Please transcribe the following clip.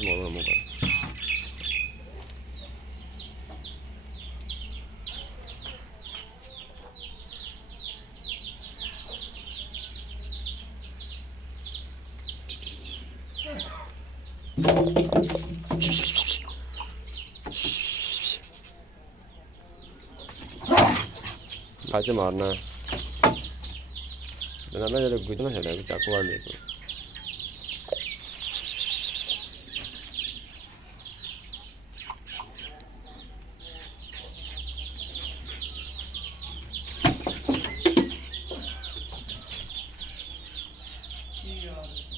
다시 먹으러 넘어가요. 가지 마나. मैं जरा कितना है अभी चाकू मार लेको यार